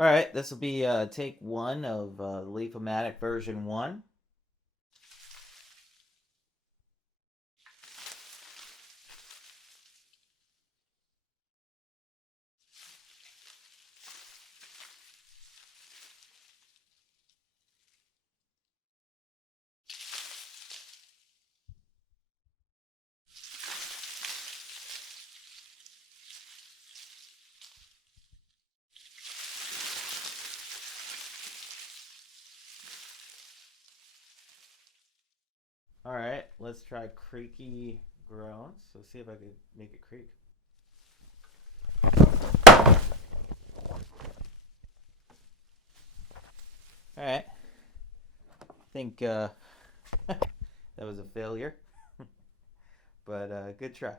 All right, this will be take one of Leaf O Matic version 1. All right, let's try creaky groans. Let's see if I can make it creak. All right, I think that was a failure, but good try.